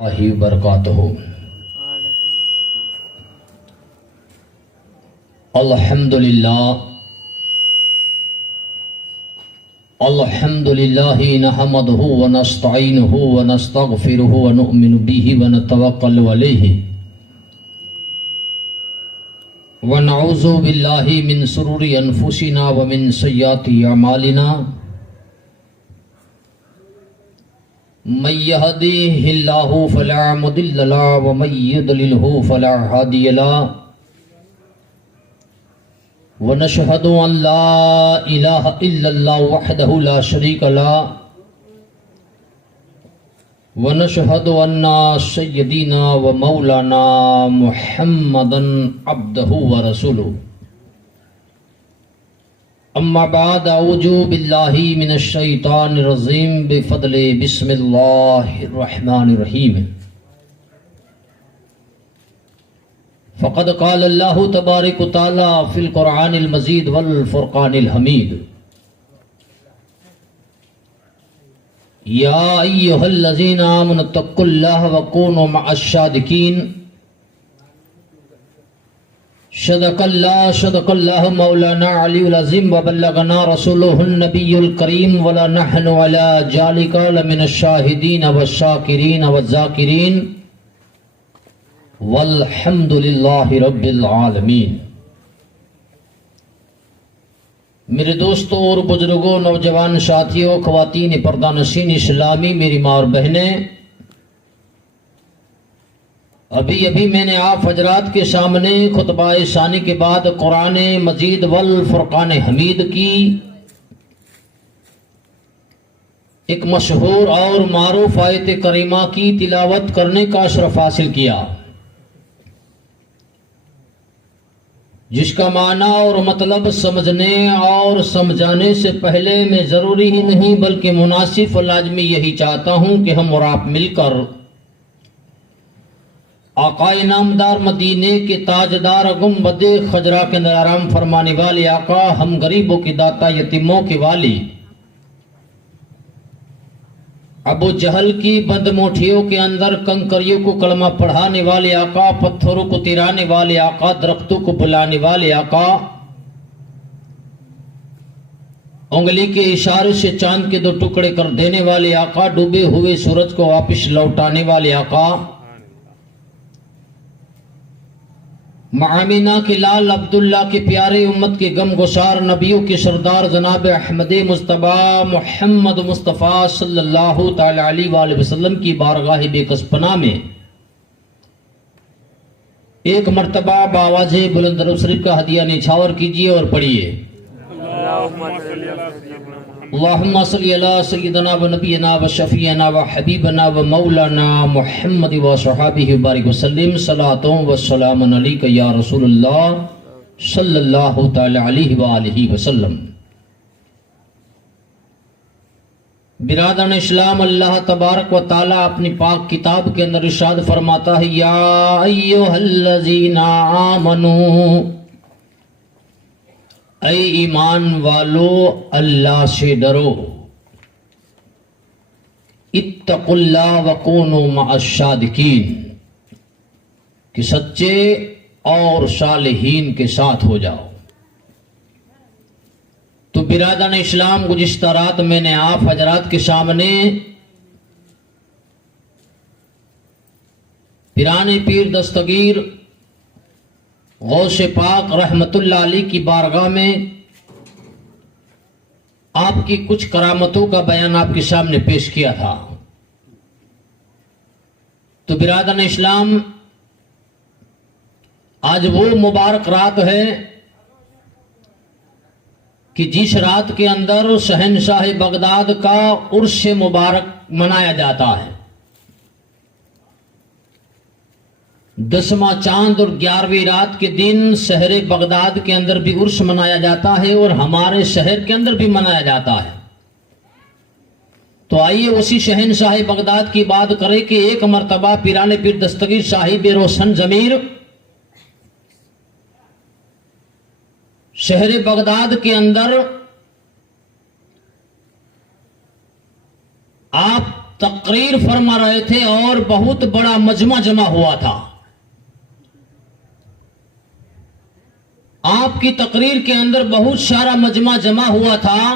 बरकातहू। अल्हम्दुलिल्लाह नहमदुहु व नस्तईनुहु व नस्तगफिरुहु व नुअमिनु बिही व नतवक्कलु अलैहि व नऊज़ु बिल्लाहि मिन शुरूरि अनफुसिना व मिन सय्याति अमालिना। मन यहदिहिल्लाहु फला मुदिल्ल लहु व मन युद्लिलहु फला हादिय लहु। व नशहदु अन ला इलाहा इल्लल्लाह वहदहु ला शरीक लहु व नशहदु अन्ना सय्यदीना व मौलाना मुहम्मदन अब्दहु व रसूलुहु। अम्मा बाद औजु बिल्लाहि मिनश शैतानिर रजीम बिफदले बिस्मिल्लाहिर रहमानिर रहीम। फ़क़द क़ाल अल्लाहु तबारक व तआला फ़िल क़ुरआनिल मजीद वल फ़ुरक़ानिल हमीद। या अय्युहल्लज़ीना आमनु तक़ुल्लाह व कूनु मअश-शादिक़ीन। सदक़ल्लाहु मौलाना अलीयुल अज़ीम व बल्लगना रसूलुहुन नबियुल करीम व ला नहनु अला ज़ालिका लमिनश शाहिदीन वश-शाकिरीन वज़-ज़ाकिरीन वल्हम्दुलिल्लाहि रब्बिल आलमीन। मेरे दोस्तों और बुजुर्गों, नौजवान साथियों, ख़वातीन पर्दा नशीन इस्लामी, मेरी माँ और बहनें, अभी अभी मैंने आप हजरात के सामने खुतबा सानी के बाद कुरान मजीद वल फुरकान हमीद की एक मशहूर और मारूफ आयत करीमा की तिलावत करने का शरफ हासिल किया, जिसका माना और मतलब समझने और समझाने से पहले मैं ज़रूरी ही नहीं बल्कि मुनासिब और लाजमी यही चाहता हूं कि हम और आप मिलकर आका इनामदार मदीने के ताजदार गुंबदे खजरा के अंदर आराम फरमाने वाले आका, हम गरीबों की दाता, यतीमों के वाली, अबू जहल की बदमुठियों के अंदर कंकरियों को कलमा पढ़ाने वाले आका, पत्थरों को तिराने वाले आका, दरख्तों को बुलाने वाले आका, उंगली के इशारे से चांद के 2 टुकड़े कर देने वाले आका, डूबे हुए सूरज को वापस लौटाने वाले आका, मामीना के लाल अब्दुल्ला के प्यारे उम्मत के गम गुसार नबियों के सरदार जनाब अहमद मुस्तबा मोहम्मद मुस्तफ़ा सल्लल्लाहु तआला अलैहि वसल्लम की बारगाह बेकसपना में एक मर्तबा बावाज़े बुलंद दरूद शरीफ का हदिया निछावर कीजिए और पढ़िए। अल्लाहुम्मा सल्ली अला सय्यिदना व नबियना व शफीअना व हबीबना व मौलाना मुहम्मद व सहाबिहि बारिक वसल्लम। सलातों व सलामुन अलैका या रसूलल्लाह सल्लल्लाहु तआला अलैहि व आलिहि वसल्लम। बिरादरान इस्लाम, अल्लाह तबारक व ताला अपनी पाक किताब के अंदर इरशाद फरमाता है, या अय्युहल्लज़ीना आमनू, ऐ ईमान वालो अल्लाह से डरो, इत्तकुल्लाह व कूनू मअश-शादिकीन, कि सच्चे और सालिहीन के साथ हो जाओ। तो बिरादरान इस्लाम, गुज़िश्ता रात मैंने आप हजरात के सामने पिराने पीर दस्तगीर गौसे पाक रहमतुल्लाह अलैह की बारगाह में आपकी कुछ करामतों का बयान आपके सामने पेश किया था। तो बिरादरान इस्लाम, आज वो मुबारक रात है कि जिस रात के अंदर शहनशाह बगदाद का उर्स मुबारक मनाया जाता है। 10वां चांद और 11वीं रात के दिन शहर बगदाद के अंदर भी उर्स मनाया जाता है और हमारे शहर के अंदर भी मनाया जाता है। तो आइए उसी शहनशाह बगदाद की बात करें कि एक मर्तबा पिराने पीर दस्तगीर साहिब रोशन जमीर शहर बगदाद के अंदर आप तकरीर फरमा रहे थे और बहुत बड़ा मजमा जमा हुआ था। आपकी तकरीर के अंदर बहुत सारा मजमा जमा हुआ था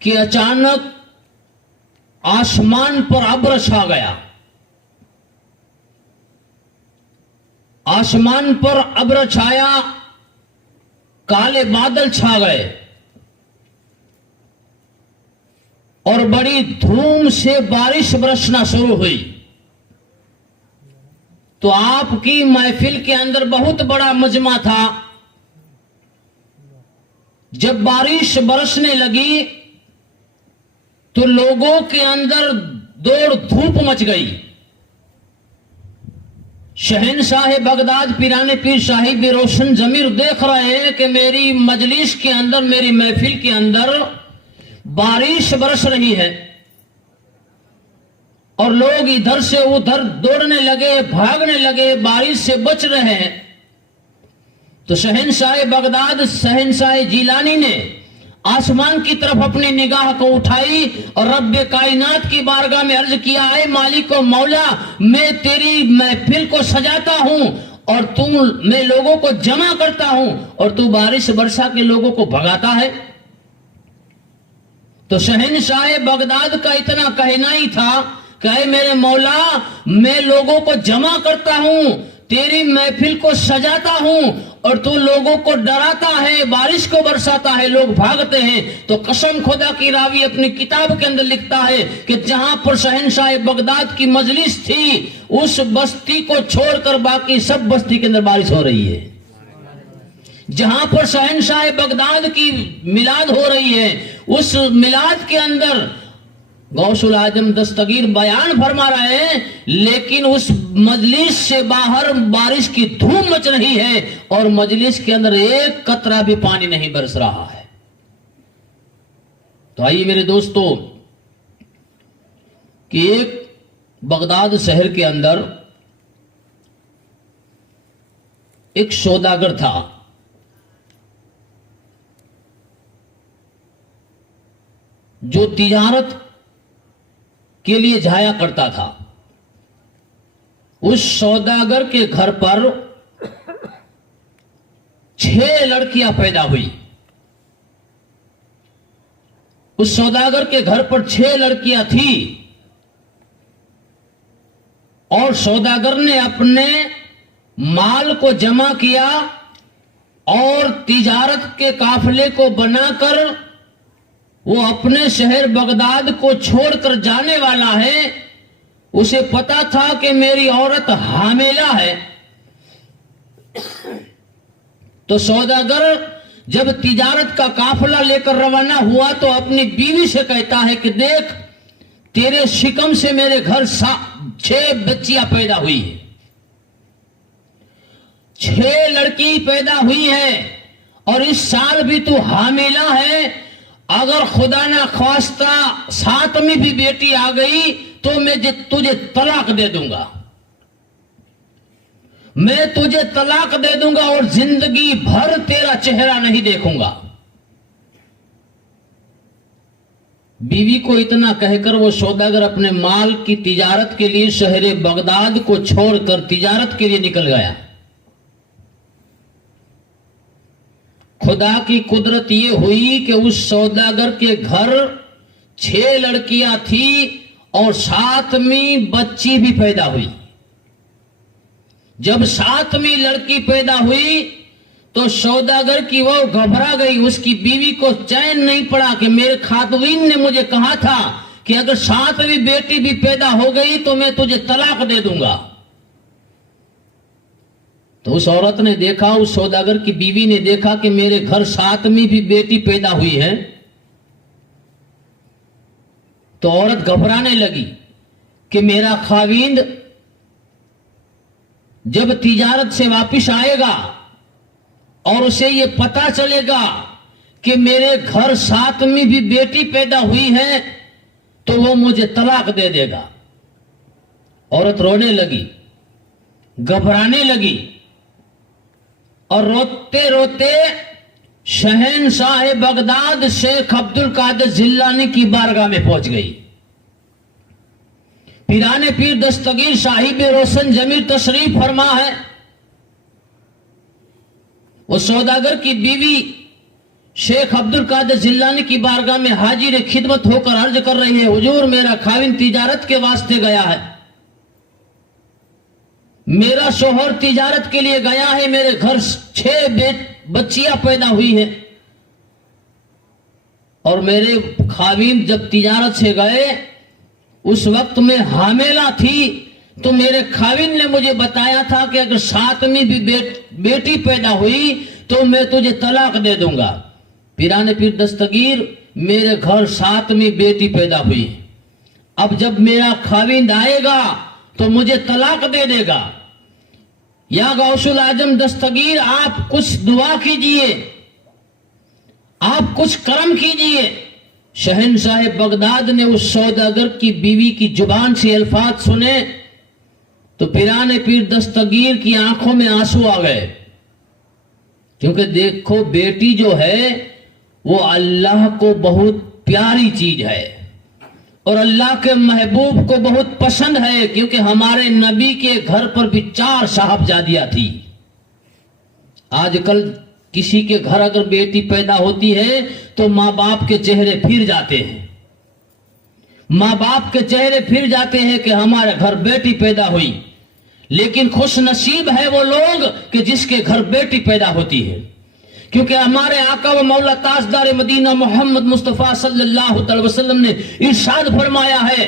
कि अचानक आसमान पर अब्र छा गया। आसमान पर अब्र छाया, काले बादल छा गए और बड़ी धूम से बारिश बरसना शुरू हुई। तो आपकी महफिल के अंदर बहुत बड़ा मजमा था। जब बारिश बरसने लगी तो लोगों के अंदर दौड़ धूप मच गई। शहनशाह बगदाद पीराने पीर साहिब रोशन जमीर देख रहे हैं कि मेरी मजलिस के अंदर, मेरी महफिल के अंदर बारिश बरस रही है और लोग इधर से उधर दौड़ने लगे, भागने लगे, बारिश से बच रहे हैं। तो शहनशाह बगदाद, शहनशाह जिलानी ने आसमान की तरफ अपनी निगाह को उठाई और रब्बे कायनात की बारगाह में अर्ज किया, है मालिक व मौला, मैं तेरी महफिल को सजाता हूं और तू, मैं लोगों को जमा करता हूं और तू बारिश बरसा के लोगों को भगाता है। तो शहनशाह बगदाद का इतना कहना ही था कि ऐ मेरे मौला, मैं लोगों को जमा करता हूं, तेरी महफिल को सजाता हूं और तू लोगों को डराता है, बारिश को बरसाता है, लोग भागते हैं। तो कसम खुदा की, रावी अपनी किताब के अंदर लिखता है कि जहां पर शहनशाह बगदाद की मजलिस थी, उस बस्ती को छोड़कर बाकी सब बस्ती के अंदर बारिश हो रही है। जहां पर शहनशाह बगदाद की मिलाद हो रही है, उस मिलाद के अंदर गौसुल आजम दस्तगीर बयान फरमा रहे हैं, लेकिन उस मजलिस से बाहर बारिश की धूम मच रही है और मजलिस के अंदर एक कतरा भी पानी नहीं बरस रहा है। तो आइए मेरे दोस्तों, कि एक बगदाद शहर के अंदर एक सौदागर था। जो तिजारत के लिए जाया करता था। उस सौदागर के घर पर 6 लड़कियां पैदा हुई। उस सौदागर के घर पर 6 लड़कियां थी और सौदागर ने अपने माल को जमा किया और तिजारत के काफिले को बनाकर वो अपने शहर बगदाद को छोड़कर जाने वाला है। उसे पता था कि मेरी औरत हामिला है। तो सौदागर जब तिजारत का काफिला लेकर रवाना हुआ तो अपनी बीवी से कहता है कि देख, तेरे शिकम से मेरे घर 6 बच्चियां पैदा हुई है, 6 लड़की पैदा हुई है और इस साल भी तू हामिला है। अगर खुदा ना ख्वास्ता 7वीं भी बेटी आ गई तो मैं तुझे तलाक दे दूंगा, मैं तुझे तलाक दे दूंगा और जिंदगी भर तेरा चेहरा नहीं देखूंगा। बीवी को इतना कहकर वो सौदागर अपने माल की तिजारत के लिए शहर बगदाद को छोड़कर तिजारत के लिए निकल गया। खुदा की कुदरत ये हुई कि उस सौदागर के घर 6 लड़कियां थी और 7वीं बच्ची भी पैदा हुई। जब 7वीं लड़की पैदा हुई तो सौदागर की वो घबरा गई। उसकी बीवी को चैन नहीं पड़ा कि मेरे खातवीन ने मुझे कहा था कि अगर 7वीं बेटी भी पैदा हो गई तो मैं तुझे तलाक दे दूंगा। तो उस औरत ने देखा, उस सौदागर की बीवी ने देखा कि मेरे घर 7वीं भी बेटी पैदा हुई है। तो औरत घबराने लगी कि मेरा खाविंद जब तिजारत से वापस आएगा और उसे ये पता चलेगा कि मेरे घर 7वीं भी बेटी पैदा हुई है तो वो मुझे तलाक दे देगा। औरत रोने लगी, घबराने लगी और रोते रोते शहनशाह बगदाद शेख अब्दुल कादिर जिलानी की बारगाह में पहुंच गई। पीराने पीर दस्तगीर साहिब रोशन जमीर तशरीफ फरमा है। वो सौदागर की बीवी शेख अब्दुल कादिर जिलानी की बारगाह में हाजिर खिदमत होकर अर्ज कर रही है, हुजूर मेरा खाविन तिजारत के वास्ते गया है, मेरा शोहर तिजारत के लिए गया है, मेरे घर 6 बच्चियां पैदा हुई हैं और मेरे खाविन जब तिजारत से गए उस वक्त में हामिला थी, तो मेरे खाविन ने मुझे बताया था कि अगर 7वीं भी बेटी पैदा हुई तो मैं तुझे तलाक दे दूंगा। पीराने पीर दस्तगीर मेरे घर 7वीं बेटी पैदा हुई, अब जब मेरा खाविंद आएगा तो मुझे तलाक दे देगा। या गौसुल आजम दस्तगीर आप कुछ दुआ कीजिए, आप कुछ कर्म कीजिए। शहनशाह बगदाद ने उस सौदागर की बीवी की जुबान से अल्फाज सुने तो पीराने पीर दस्तगीर की आंखों में आंसू आ गए, क्योंकि देखो बेटी जो है वो अल्लाह को बहुत प्यारी चीज है और अल्लाह के महबूब को बहुत पसंद है, क्योंकि हमारे नबी के घर पर भी 4 साहबजादियां थी। आजकल किसी के घर अगर बेटी पैदा होती है तो माँ बाप के चेहरे फिर जाते हैं, माँ बाप के चेहरे फिर जाते हैं कि हमारे घर बेटी पैदा हुई। लेकिन खुश नसीब है वो लोग कि जिसके घर बेटी पैदा होती है, क्योंकि हमारे आका व मौला ताजदार मदीना मोहम्मद मुस्तफा सल्लल्लाहु अलैहि वसल्लम ने इरशाद फरमाया है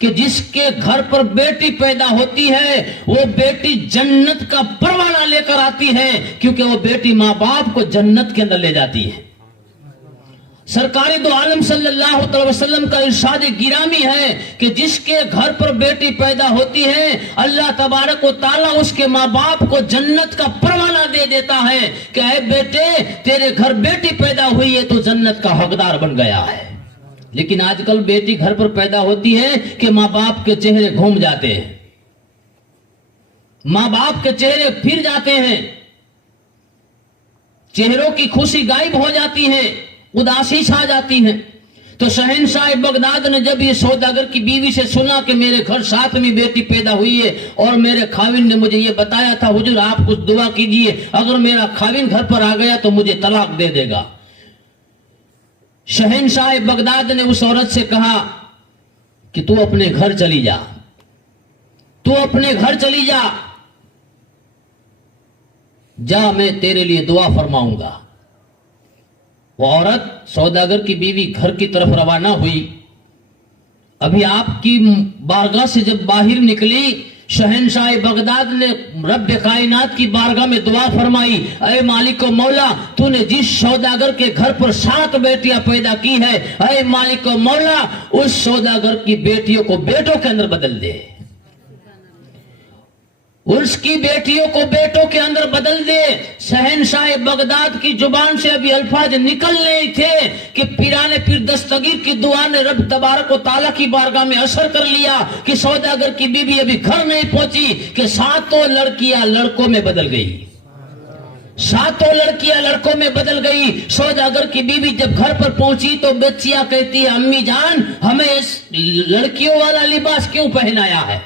कि जिसके घर पर बेटी पैदा होती है वो बेटी जन्नत का परवाना लेकर आती है, क्योंकि वो बेटी माँ बाप को जन्नत के अंदर ले जाती है। सरकारी दो आलम सल्लल्लाहु अलैहि वसल्लम का इरशाद गिरामी है कि जिसके घर पर बेटी पैदा होती है अल्लाह तबारक व ताला उसके माँ बाप को जन्नत का परवाना दे देता है कि ऐ बेटे तेरे घर बेटी पैदा हुई है तो जन्नत का हकदार बन गया है। लेकिन आजकल बेटी घर पर पैदा होती है कि माँ बाप के चेहरे घूम जाते हैं, माँ बाप के चेहरे फिर जाते हैं, चेहरों की खुशी गायब हो जाती है, उदासी छा जाती है। तो शहनशाह बगदाद ने जब ये सौदागर की बीवी से सुना कि मेरे घर 7वीं बेटी पैदा हुई है और मेरे खाविन ने मुझे ये बताया था, हुजूर आप कुछ दुआ कीजिए, अगर मेरा खाविन घर पर आ गया तो मुझे तलाक दे देगा। शहनशाह बगदाद ने उस औरत से कहा कि तू अपने घर चली जा, तू अपने घर चली जा, जा मैं तेरे लिए दुआ फरमाऊंगा। वो औरत सौदागर की बीवी घर की तरफ रवाना हुई। अभी आपकी बारगाह से जब बाहर निकली, शहनशाह बगदाद ने रब कायनात की बारगाह में दुआ फरमाई, अरे मालिक व मौला तूने जिस सौदागर के घर पर 7 बेटियां पैदा की है, अरे मालिक व मौला उस सौदागर की बेटियों को बेटों के अंदर बदल दे, उसकी बेटियों को बेटों के अंदर बदल दे। शहनशाह बगदाद की जुबान से अभी अल्फाज निकल नहीं थे कि पीराने पीर दस्तगीर की दुआ ने रब तबारक व ताला की बारगाह में असर कर लिया कि सौदागर की बीवी अभी घर नहीं पहुंची कि 7 लड़कियां लड़कों में बदल गई, 7 लड़कियां लड़कों में बदल गई। सौदागर की बीवी जब घर पर पहुंची तो बच्चियां कहती है, अम्मी जान हमें इस लड़कियों वाला लिबास क्यों पहनाया है,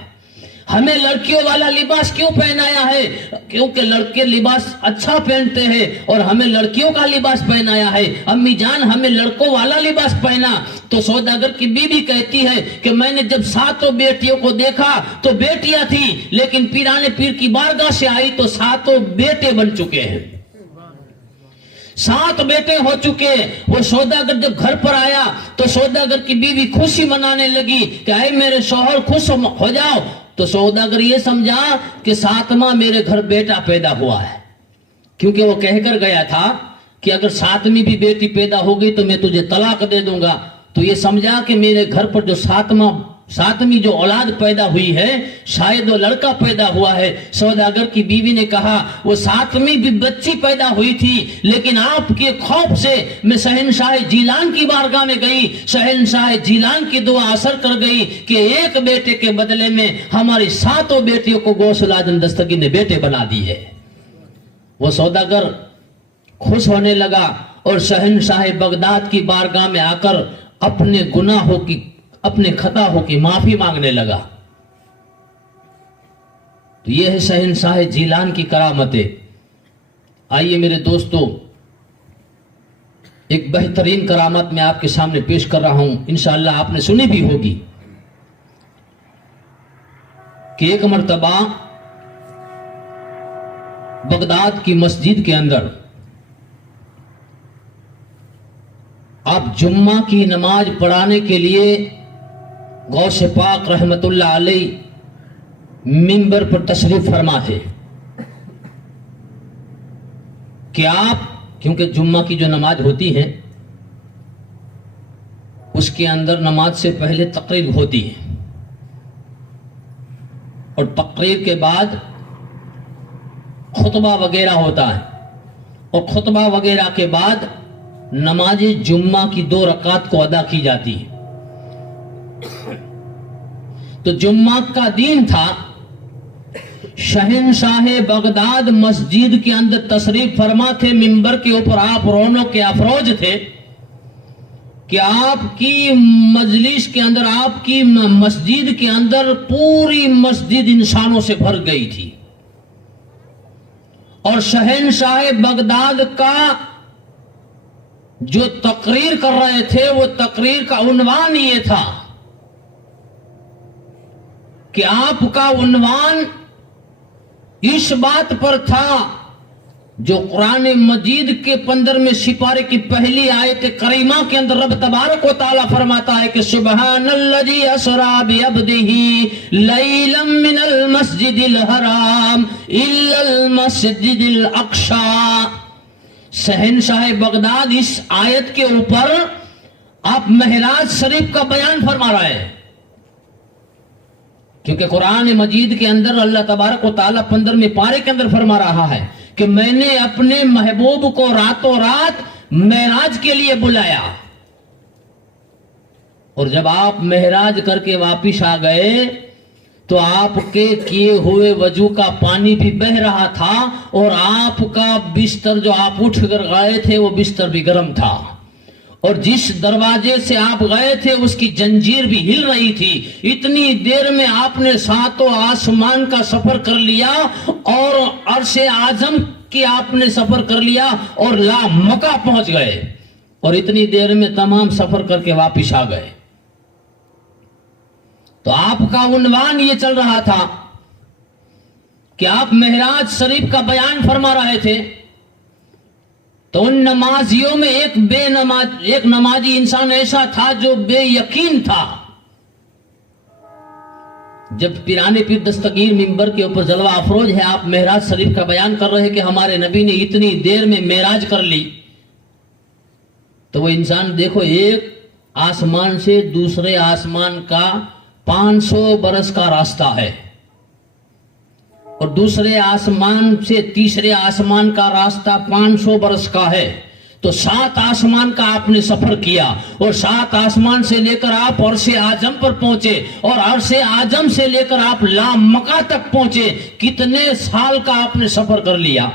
हमें लड़कियों वाला लिबास क्यों पहनाया है, क्योंकि लड़के लिबास अच्छा पहनते हैं और हमें लड़कियों का लिबास पहनाया है। अम्मी जान हमें लड़कों वाला लिबास पहना। तो सौदागर की बीवी कहती है कि मैंने जब 7 बेटियों को देखा तो बेटियां थी, लेकिन पीराने पीर की बारगाह से आई तो 7 बेटे बन चुके हैं, 7 बेटे हो चुके। वो सौदागर जब घर पर आया तो सौदागर की बीवी खुशी मनाने लगी कि अरे मेरे शौहर खुश हो जाओ। तो सौदागर ये समझा कि 7वां मेरे घर बेटा पैदा हुआ है, क्योंकि वो कहकर गया था कि अगर 7वीं भी बेटी पैदा होगी तो मैं तुझे तलाक दे दूंगा। तो ये समझा कि मेरे घर पर जो 7वीं जो औलाद पैदा हुई है शायद वो लड़का पैदा हुआ है। सौदागर की बीवी ने कहा वो 7वीं भी बच्ची पैदा हुई थी, लेकिन आपके खौफ से मैं शहनशाह जीलान की बारगाह में गई, शहनशाह जीलान की दुआ असर कर गई कि एक बेटे के बदले में हमारी 7 बेटियों को गौसुल आजम दस्तगीर ने बेटे बना दिए। वो सौदागर खुश होने लगा और शहंशाह बगदाद की बारगाह में आकर अपने गुनाहों की, अपने खताओं की माफी मांगने लगा। तो यह है शहंशाह जीलान की करामतें। आइए मेरे दोस्तों, एक बेहतरीन करामत मैं आपके सामने पेश कर रहा हूं, इंशाअल्लाह आपने सुनी भी होगी कि एक मर्तबा बगदाद की मस्जिद के अंदर आप जुम्मा की नमाज पढ़ाने के लिए गौसे पाक रहमतुल्लाह अलैह मिंबर पर तशरीफ फरमा थे कि आप, क्योंकि जुम्मा की जो नमाज होती है उसके अंदर नमाज से पहले तकरीर होती है और तकरीर के बाद खुतबा वगैरह होता है और खुतबा वगैरह के बाद नमाज जुम्मा की 2 रकात को अदा की जाती है। तो जुम्मा का दिन था, शहंशाह बगदाद मस्जिद के अंदर तशरीफ फरमा थे, मिंबर के ऊपर आप रोनों के अफरोज थे कि आपकी मजलिस के अंदर, आपकी मस्जिद के अंदर पूरी मस्जिद इंसानों से भर गई थी और शहंशाह बगदाद का जो तकरीर कर रहे थे वो तकरीर का उन्वान ये था कि आपका उन्वान इस बात पर था जो कुरान मजीद के 15वें सिपारे की पहली आयत करीमा के अंदर रब तबारक व तआला फरमाता है कि सुब्हानल्लज़ी असरा बिअब्दिही लैलम मिनल मस्जिदिल हराम इल्लल मस्जिदिल अक्सा। शहंशाह बगदाद इस आयत के ऊपर आप महराज शरीफ का बयान फरमा रहे हैं, क्योंकि कुरान मजीद के अंदर अल्लाह तबारक व तआला 15वें पारे के अंदर फरमा रहा है कि मैंने अपने महबूब को रातों रात महराज के लिए बुलाया और जब आप महराज करके वापिस आ गए तो आपके किए हुए वजू का पानी भी बह रहा था और आपका बिस्तर जो आप उठ कर गए थे वो बिस्तर भी गर्म था और जिस दरवाजे से आप गए थे उसकी जंजीर भी हिल रही थी। इतनी देर में आपने 7 आसमान का सफर कर लिया और अर्शे आजम की आपने सफर कर लिया और ला मक्का पहुंच गए और इतनी देर में तमाम सफर करके वापिस आ गए। तो आपका उन्वान ये चल रहा था कि आप महराज शरीफ का बयान फरमा रहे थे। तो उन नमाजियों में एक नमाजी इंसान ऐसा था जो बेयकीन था। जब पिराने पीर दस्तगीर मिंबर के ऊपर जलवा अफरोज है, आप महराज शरीफ का बयान कर रहे हैं कि हमारे नबी ने इतनी देर में मेराज कर ली, तो वो इंसान देखो, एक आसमान से दूसरे आसमान का 500 बरस का रास्ता है और दूसरे आसमान से तीसरे आसमान का रास्ता 500 बरस का है। तो 7 आसमान का आपने सफर किया और 7 आसमान से लेकर आप अर्शे आजम पर पहुंचे और अर्शे आजम से लेकर आप ला मक्का तक पहुंचे। कितने साल का आपने सफर कर लिया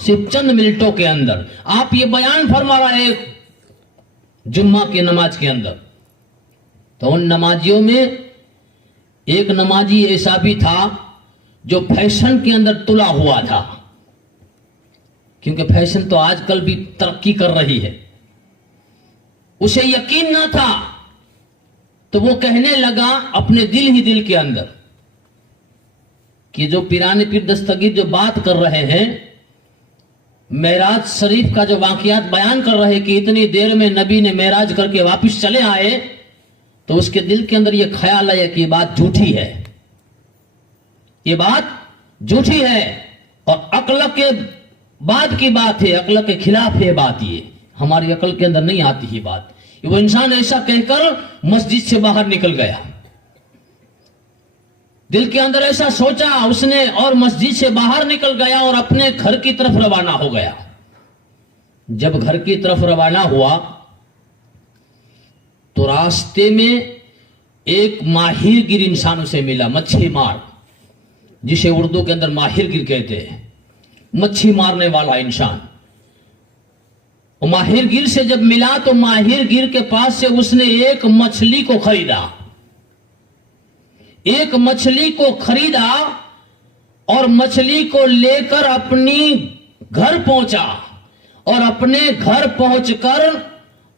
सिर्फ चंद मिनटों के अंदर। आप ये बयान फरमा रहे जुम्मा की नमाज के अंदर। तो उन नमाजियों में एक नमाजी ऐसा भी था जो फैशन के अंदर तुला हुआ था, क्योंकि फैशन तो आजकल भी तरक्की कर रही है। उसे यकीन ना था तो वो कहने लगा अपने दिल ही दिल के अंदर कि जो पिराने पीर दस्तगीर जो बात कर रहे हैं, मेराज शरीफ का जो वाकयात बयान कर रहे कि इतनी देर में नबी ने मेराज करके वापस चले आए, तो उसके दिल के अंदर ये ख्याल आया कि ये बात झूठी है, ये बात झूठी है और अक्ल के बाद की बात है, अक्ल के खिलाफ है बात। ये हमारी अक्ल के अंदर नहीं आती ही बात। वो इंसान ऐसा कहकर मस्जिद से बाहर निकल गया, दिल के अंदर ऐसा सोचा उसने और मस्जिद से बाहर निकल गया और अपने घर की तरफ रवाना हो गया। जब घर की तरफ रवाना हुआ तो रास्ते में एक माहिरगिर इंसान उसे मिला, मच्छी मार, जिसे उर्दू के अंदर माहिरगिर कहते हैं, मच्छी मारने वाला इंसान। और माहिरगिर से जब मिला तो माहिरगिर के पास से उसने एक मछली को खरीदा, एक मछली को खरीदा और मछली को लेकर अपनी घर पहुंचा और अपने घर पहुंचकर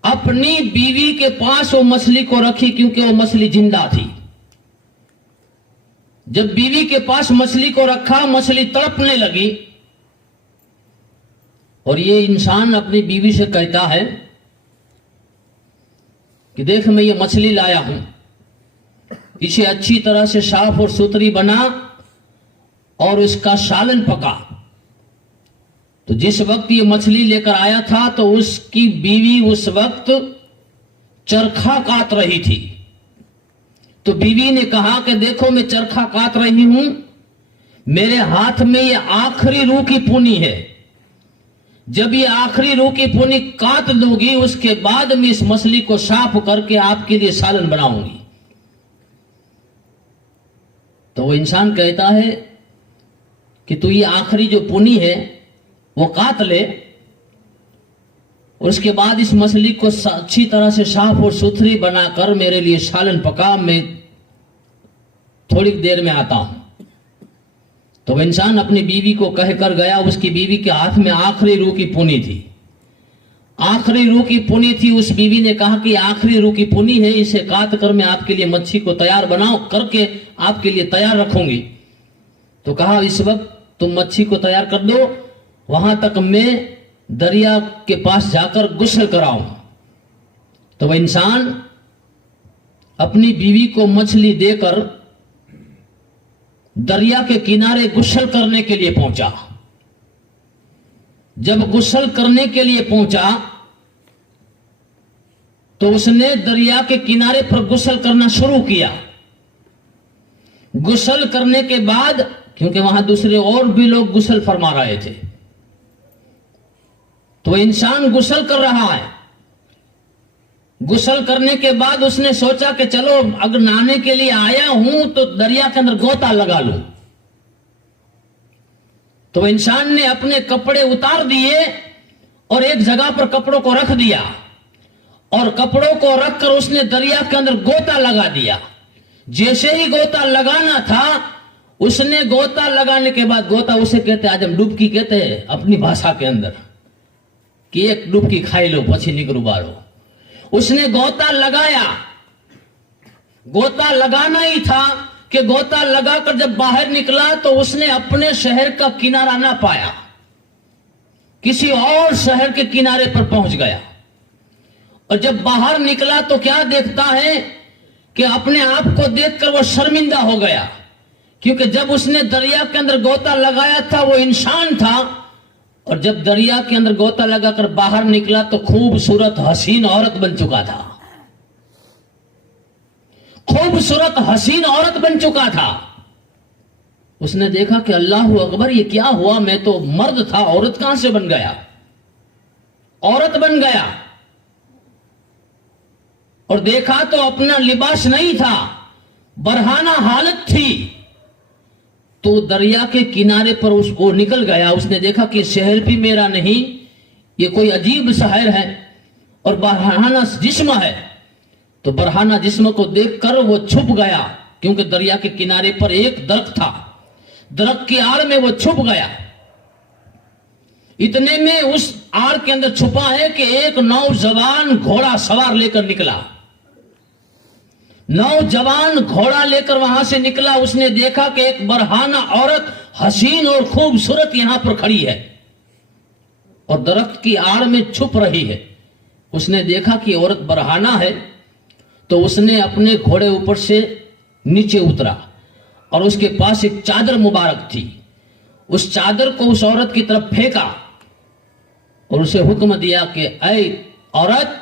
अपनी बीवी के पास वो मछली को रखी, क्योंकि वो मछली जिंदा थी। जब बीवी के पास मछली को रखा, मछली तड़पने लगी और ये इंसान अपनी बीवी से कहता है कि देख मैं ये मछली लाया हूं, इसे अच्छी तरह से साफ और सुथरी बना और इसका सालन पका। तो जिस वक्त ये मछली लेकर आया था तो उसकी बीवी उस वक्त चरखा काट रही थी। तो बीवी ने कहा कि देखो मैं चरखा काट रही हूं, मेरे हाथ में ये आखिरी रूह की पुनी है, जब ये आखिरी रूह की पुनी काट दूंगी उसके बाद मैं इस मछली को साफ करके आपके लिए सालन बनाऊंगी। तो वो इंसान कहता है कि तू ये आखिरी जो पुनी है वो काट ले और उसके बाद इस मछली को अच्छी तरह से साफ और सुथरी बनाकर मेरे लिए सालन पका, मैं थोड़ी देर में आता हूं। तो वह इंसान अपनी बीवी को कहकर गया। उसकी बीवी के हाथ में आखिरी रूह की पुनी थी, आखिरी रूह की पुनी थी। उस बीवी ने कहा कि आखिरी रूह की पुनी है, इसे काट कर मैं आपके लिए मच्छी को तैयार बनाओ करके आपके लिए तैयार रखूंगी। तो कहा इस वक्त तुम मच्छी को तैयार कर दो, वहां तक मैं दरिया के पास जाकर गुस्ल कराऊं। तो वह इंसान अपनी बीवी को मछली देकर दरिया के किनारे गुस्ल करने के लिए पहुंचा। जब गुस्ल करने के लिए पहुंचा तो उसने दरिया के किनारे पर गुस्ल करना शुरू किया। गुस्ल करने के बाद, क्योंकि वहां दूसरे और भी लोग गुस्ल फरमा रहे थे, तो इंसान गुस्ल कर रहा है। गुस्ल करने के बाद उसने सोचा कि चलो अगर नहाने के लिए आया हूं तो दरिया के अंदर गोता लगा लूं। तो इंसान ने अपने कपड़े उतार दिए और एक जगह पर कपड़ों को रख दिया और कपड़ों को रखकर उसने दरिया के अंदर गोता लगा दिया। जैसे ही गोता लगाना था, उसने गोता लगाने के बाद, गोता उसे कहते हैं, आज हम डुबकी कहते हैं अपनी भाषा के अंदर, कि एक डुबकी खाई लो पछी निकरू बारो। उसने गोता लगाया। गोता लगाना ही था कि गोता लगाकर जब बाहर निकला तो उसने अपने शहर का किनारा ना पाया, किसी और शहर के किनारे पर पहुंच गया। और जब बाहर निकला तो क्या देखता है कि अपने आप को देखकर वो शर्मिंदा हो गया, क्योंकि जब उसने दरिया के अंदर गोता लगाया था वो इंसान था, और जब दरिया के अंदर गोता लगाकर बाहर निकला तो खूबसूरत हसीन औरत बन चुका था। खूबसूरत हसीन औरत बन चुका था। उसने देखा कि अल्लाह अकबर, ये क्या हुआ, मैं तो मर्द था, औरत कहां से बन गया? औरत बन गया। और देखा तो अपना लिबास नहीं था, बरहाना हालत थी। तो दरिया के किनारे पर उसको निकल गया। उसने देखा कि शहर भी मेरा नहीं, ये कोई अजीब शहर है और बरहाना जिस्म है। तो बरहाना जिस्म को देखकर वो छुप गया, क्योंकि दरिया के किनारे पर एक दरख्त था, दरख्त की आड़ में वो छुप गया। इतने में उस आड़ के अंदर छुपा है कि एक नौजवान घोड़ा सवार लेकर निकला। नौजवान घोड़ा लेकर वहां से निकला। उसने देखा कि एक बरहाना औरत हसीन और खूबसूरत यहां पर खड़ी है और दरख्त की आड़ में छुप रही है। उसने देखा कि औरत बरहाना है, तो उसने अपने घोड़े ऊपर से नीचे उतरा और उसके पास एक चादर मुबारक थी। उस चादर को उस औरत की तरफ फेंका और उसे हुक्म दिया कि ऐ औरत,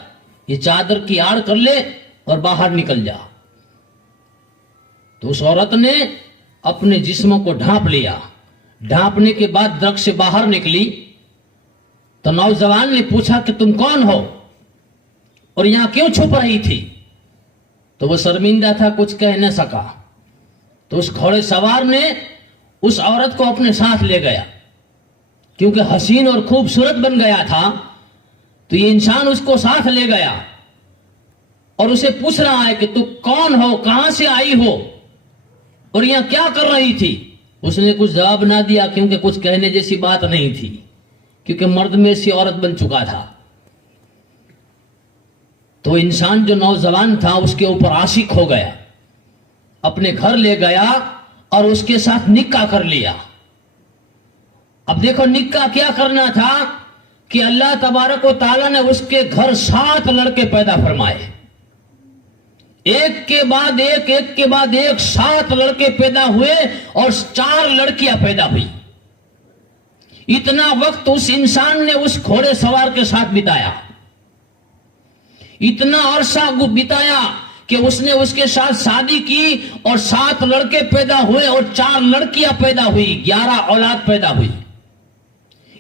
ये चादर की आड़ कर ले और बाहर निकल जा। तो उस औरत ने अपने जिस्म को ढांप लिया। ढांपने के बाद दरख्त से बाहर निकली। तो नौजवान ने पूछा कि तुम कौन हो और यहां क्यों छुप रही थी? तो वो शर्मिंदा था, कुछ कह न सका। तो उस घोड़े सवार ने उस औरत को अपने साथ ले गया, क्योंकि हसीन और खूबसूरत बन गया था। तो ये इंसान उसको साथ ले गया और उसे पूछ रहा है कि तू कौन हो, कहां से आई हो और यहां क्या कर रही थी। उसने कुछ जवाब ना दिया, क्योंकि कुछ कहने जैसी बात नहीं थी, क्योंकि मर्द में से औरत बन चुका था। तो इंसान जो नौजवान था उसके ऊपर आशिक हो गया, अपने घर ले गया और उसके साथ निकाह कर लिया। अब देखो निकाह क्या करना था कि अल्लाह तबारक व तआला ने उसके घर 7 लड़के पैदा फरमाए, एक के बाद एक 7 लड़के पैदा हुए और 4 लड़कियां पैदा हुई। इतना वक्त उस इंसान ने उस घोड़े सवार के साथ बिताया, इतना अरसा बिताया कि उसने उसके साथ शादी की और 7 लड़के पैदा हुए और 4 लड़कियां पैदा हुई, 11 औलाद पैदा हुई।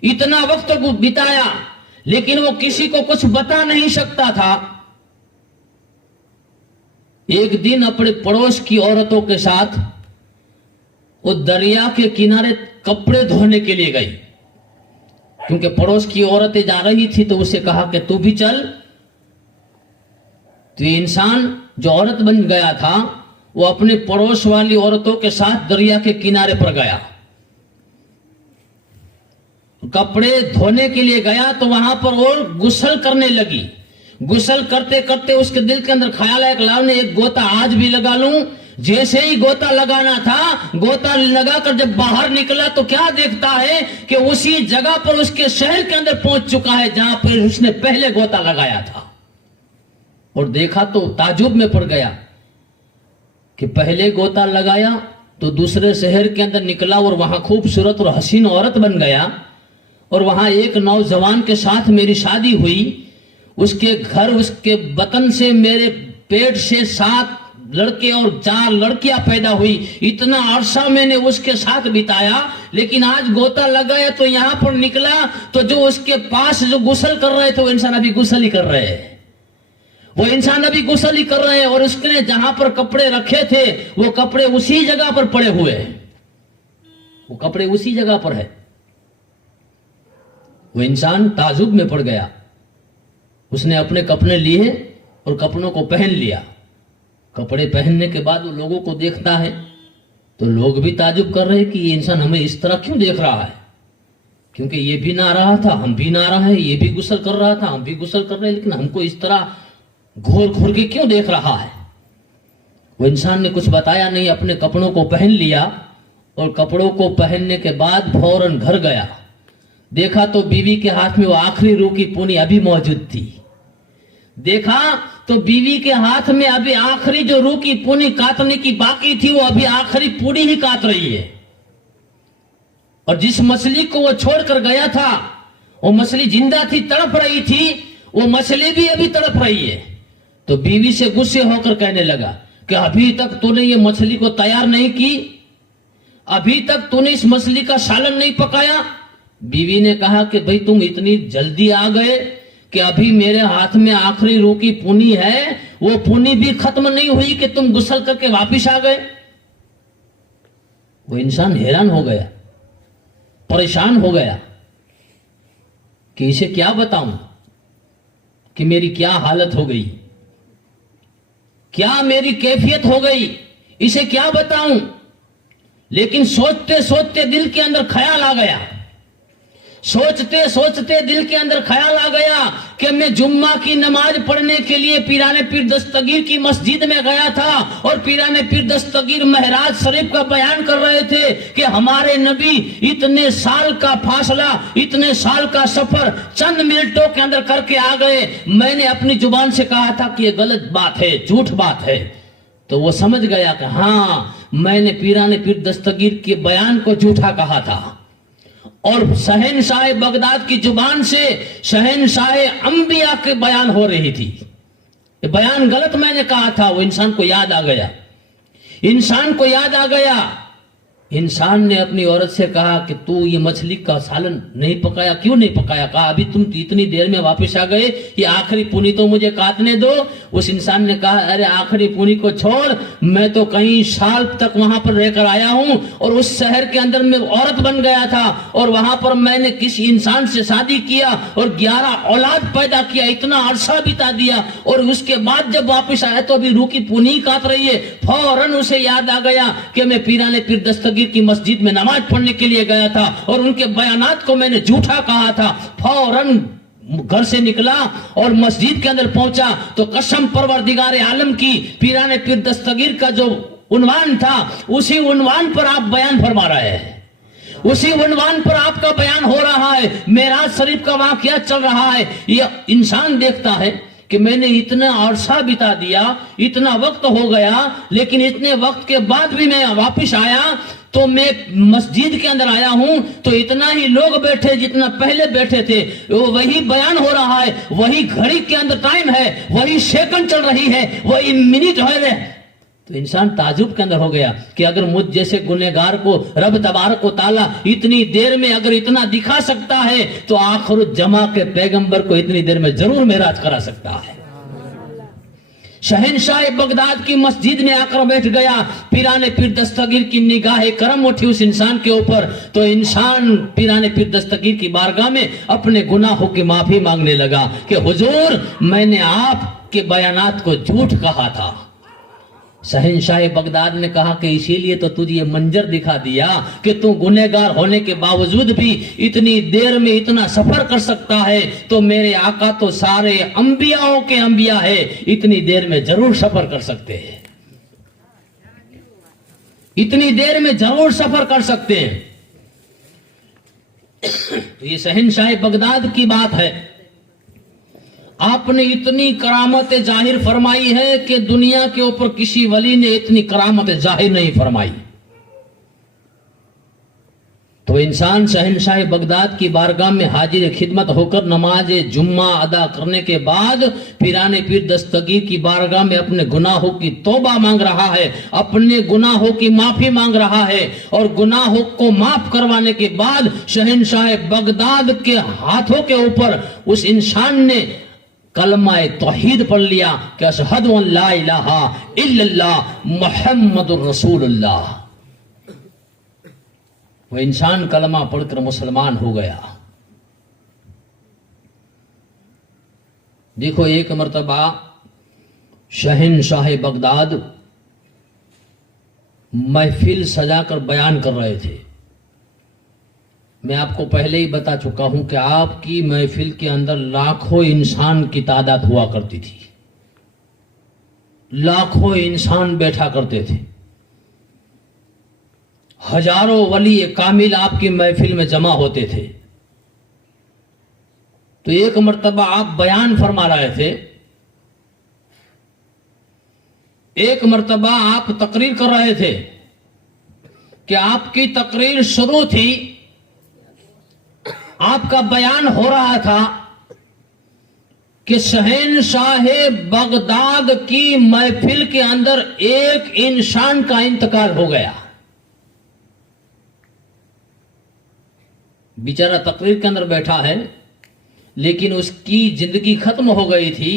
इतना वक्त बिताया, लेकिन वो किसी को कुछ बता नहीं सकता था। एक दिन अपने पड़ोस की औरतों के साथ वो दरिया के किनारे कपड़े धोने के लिए गई, क्योंकि पड़ोस की औरतें जा रही थी तो उसे कहा कि तू भी चल। तो ये इंसान जो औरत बन गया था वो अपने पड़ोस वाली औरतों के साथ दरिया के किनारे पर गया, कपड़े धोने के लिए गया। तो वहां पर वो गुस्ल करने लगी। गुस्ल करते करते उसके दिल के अंदर ख्याल आया कि लाओ ने एक गोता आज भी लगा लूं। जैसे ही गोता लगाना था, गोता लगाकर जब बाहर निकला तो क्या देखता है कि उसी जगह पर उसके शहर के अंदर पहुंच चुका है जहां पर उसने पहले गोता लगाया था। और देखा तो ताजुब में पड़ गया कि पहले गोता लगाया तो दूसरे शहर के अंदर निकला और वहां खूबसूरत और हसीन औरत बन गया, और वहां एक नौजवान के साथ मेरी शादी हुई। उसके घर, उसके वतन से, मेरे पेट से 7 लड़के और 4 लड़कियां पैदा हुई। इतना अरसा मैंने उसके साथ बिताया, लेकिन आज गोता लगाया तो यहां पर निकला तो जो उसके पास जो गुस्ल कर रहे थे वो इंसान अभी गुस्ल ही कर रहे हैं, वो इंसान अभी गुस्ल ही कर रहे हैं। और उसने जहां पर कपड़े रखे थे वो कपड़े उसी जगह पर पड़े हुए हैं, वो कपड़े उसी जगह पर है। वो इंसान ताजुब में पड़ गया। उसने अपने कपड़े लिए और कपड़ों को पहन लिया। कपड़े पहनने के बाद वो लोगों को देखता है तो लोग भी ताजुब कर रहे हैं कि ये इंसान हमें इस तरह क्यों देख रहा है, क्योंकि ये भी नहा रहा था, हम भी नहा रहे हैं, ये भी गुस्ल कर रहा था, हम भी गुस्ल कर रहे हैं, लेकिन हमको इस तरह घूर घूर के क्यों देख रहा है। वो इंसान ने कुछ बताया नहीं, अपने कपड़ों को पहन लिया और कपड़ों को पहनने के बाद फौरन घर गया। देखा तो बीवी के हाथ में वो आखिरी रूह की पूनी अभी मौजूद थी। देखा तो बीवी के हाथ में अभी आखिरी जो रूह की पूनी काटने की बाकी थी वो अभी आखिरी पूरी ही काट रही है। और जिस मछली को वो छोड़कर गया था वो मछली जिंदा थी, तड़प रही थी, वो मछली भी अभी तड़प रही है। तो बीवी से गुस्से होकर कहने लगा कि अभी तक तूने ये मछली को तैयार नहीं की, अभी तक तूने इस मछली का सालन नहीं पकाया। बीवी ने कहा कि भाई तुम इतनी जल्दी आ गए कि अभी मेरे हाथ में आखिरी रूह की पुनी है, वो पुनी भी खत्म नहीं हुई कि तुम गुस्ल करके वापिस आ गए। वो इंसान हैरान हो गया, परेशान हो गया कि इसे क्या बताऊं कि मेरी क्या हालत हो गई, क्या मेरी कैफियत हो गई, इसे क्या बताऊं। लेकिन सोचते सोचते दिल के अंदर ख्याल आ गया, सोचते सोचते दिल के अंदर ख्याल आ गया कि मैं जुम्मा की नमाज पढ़ने के लिए पीराने पीर दस्तगीर की मस्जिद में गया था और पीराने पीर दस्तगीर महराज शरीफ का बयान कर रहे थे कि हमारे नबी इतने साल का फासला, इतने साल का सफर चंद मिनटों के अंदर करके आ गए। मैंने अपनी जुबान से कहा था कि ये गलत बात है, झूठ बात है। तो वो समझ गया कि हाँ, मैंने पीराने पीर दस्तगीर के बयान को झूठा कहा था और शहनशाह बगदाद की जुबान से शहनशाह अंबिया के बयान हो रही थी। ये बयान गलत मैंने कहा था। वो इंसान को याद आ गया, इंसान को याद आ गया इंसान ने अपनी औरत से कहा कि तू ये मछली का सालन नहीं पकाया, क्यों नहीं पकाया? कहा अभी तुम इतनी देर में वापस आ गए, ये आखिरी पुनी तो मुझे काटने दो। उस इंसान ने कहा अरे आखिरी पुनी को छोड़, मैं तो कई साल तक वहां पर रहकर आया हूं और उस शहर के अंदर में औरत बन गया था और वहां पर मैंने किसी इंसान से शादी किया और 11 औलाद पैदा किया, इतना अरसा बिता दिया और उसके बाद जब वापस आया तो अभी रूह की पुनी काट रही है। फौरन उसे याद आ गया कि मैं पीराने पीर दस्तगीर की मस्जिद में नमाज पढ़ने के लिए गया था और उनके बयानात को मैंने झूठा कहा था। फौरन घर से निकला और मस्जिद के अंदर पहुंचा तो कसम परवरदिगार आलम की, पीराने पीर दस्तगीर का जो उन्वान था उसी उन्वान पर आप बयान फरमा रहे हैं, उसी उन्वान पर आपका बयान हो रहा है। मेराज शरीफ का वाकया चल रहा है। यह इंसान देखता है कि मैंने इतना अरसा बिता दिया, इतना वक्त हो गया, लेकिन इतने वक्त के बाद भी मैं वापस आया तो मैं मस्जिद के अंदर आया हूं तो इतना ही लोग बैठे जितना पहले बैठे थे, वो वही बयान हो रहा है, वही घड़ी के अंदर टाइम है, वही सेकंड चल रही है, वही मिनट है। तो इंसान ताजुब के अंदर हो गया कि अगर मुझ जैसे गुनहगार को रब तबारक व तआला इतनी देर में अगर इतना दिखा सकता है तो आखिर जमा के पैगंबर को इतनी देर में जरूर मेराज करा सकता है। शहनशाह बगदाद की मस्जिद में आकर बैठ गया, पीराने पीर दस्तगीर की निगाह करम उठी उस इंसान के ऊपर तो इंसान पीराने पीर दस्तगीर की बारगाह में अपने गुनाहों की माफी मांगने लगा कि हुजूर मैंने आपके बयानात को झूठ कहा था। शहनशाह बगदाद ने कहा कि इसीलिए तो तुझे ये मंजर दिखा दिया कि तू गुनहगार होने के बावजूद भी इतनी देर में इतना सफर कर सकता है, तो मेरे आका तो सारे अंबियाओं के अंबिया है, इतनी देर में जरूर सफर कर सकते हैं, इतनी देर में जरूर सफर कर सकते हैं। ये शहनशाह बगदाद की बात है। आपने इतनी करामतें जाहिर फरमाई है कि दुनिया के ऊपर किसी वली ने इतनी करामतें जाहिर नहीं फरमाई। तो इंसान शहनशाह बगदाद की बारगाह में हाजिर खिदमत होकर नमाज जुम्मा अदा करने के बाद पीराने पीर दस्तगीर की बारगाह में अपने गुनाहों की तौबा मांग रहा है, अपने गुनाहों की माफी मांग रहा है और गुनाहों को माफ करवाने के बाद शहनशाह बगदाद के हाथों के ऊपर उस इंसान ने कलमाए तौहीद पढ़ लिया कि अशहदु अन ला इलाहा इल्लल्लाह मुहम्मदुर रसूलुल्लाह। वो इंसान कलमा पढ़कर मुसलमान हो गया। देखो एक मर्तबा शहनशाह बगदाद महफिल सजाकर बयान कर रहे थे। मैं आपको पहले ही बता चुका हूं कि आपकी महफिल के अंदर लाखों इंसान की तादाद हुआ करती थी, लाखों इंसान बैठा करते थे, हजारों वली कामिल आपकी महफिल में जमा होते थे। तो एक मर्तबा आप बयान फरमा रहे थे, एक मर्तबा आप तकरीर कर रहे थे कि आपकी तकरीर शुरू थी, आपका बयान हो रहा था कि शहनशाह बगदाद की महफिल के अंदर एक इंसान का इंतकाल हो गया। बेचारा तकरीर के अंदर बैठा है, लेकिन उसकी जिंदगी खत्म हो गई थी।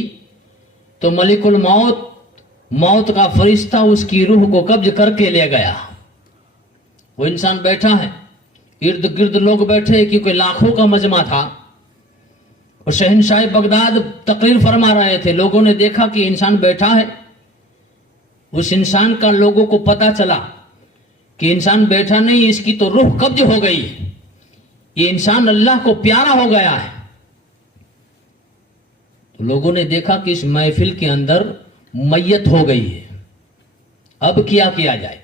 तो मलिकुल मौत, मौत का फरिश्ता उसकी रूह को कब्ज करके ले गया। वो इंसान बैठा है, इर्द गिर्द लोग बैठे क्योंकि लाखों का मजमा था और शहनशाह बगदाद तकरीर फरमा रहे थे। लोगों ने देखा कि इंसान बैठा है। उस इंसान का लोगों को पता चला कि इंसान बैठा नहीं, इसकी तो रूह कब्ज हो गई, ये इंसान अल्लाह को प्यारा हो गया है। तो लोगों ने देखा कि इस महफिल के अंदर मैयत हो गई है, अब क्या किया जाए,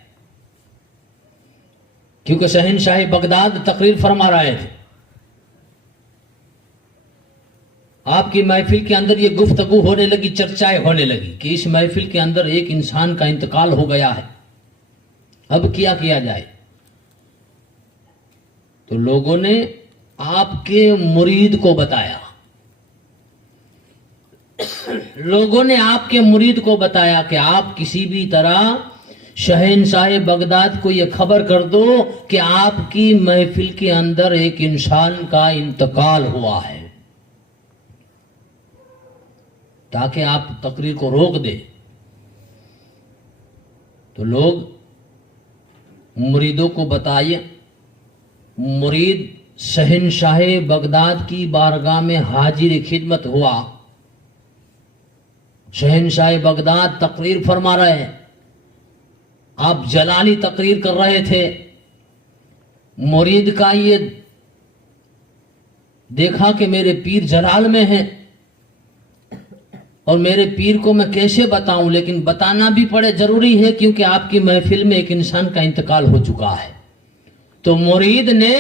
क्योंकि शहनशाह बगदाद तकरीर फरमा रहे थे। आपकी महफिल के अंदर ये गुफ्तगू होने लगी, चर्चाएं होने लगी कि इस महफिल के अंदर एक इंसान का इंतकाल हो गया है, अब क्या किया जाए। तो लोगों ने आपके मुरीद को बताया, लोगों ने आपके मुरीद को बताया कि आप किसी भी तरह शहंशाह बगदाद को यह खबर कर दो कि आपकी महफिल के अंदर एक इंसान का इंतकाल हुआ है, ताकि आप तकरीर को रोक दे। तो लोग मुरीदों को बताइए, मुरीद शहंशाह बगदाद की बारगाह में हाजिर खिदमत हुआ। शहंशाह बगदाद तकरीर फरमा रहे हैं, आप जलाली तकरीर कर रहे थे। मुरीद का ये देखा कि मेरे पीर जलाल में हैं और मेरे पीर को मैं कैसे बताऊं, लेकिन बताना भी पड़े, जरूरी है, क्योंकि आपकी महफिल में एक इंसान का इंतकाल हो चुका है। तो मुरीद ने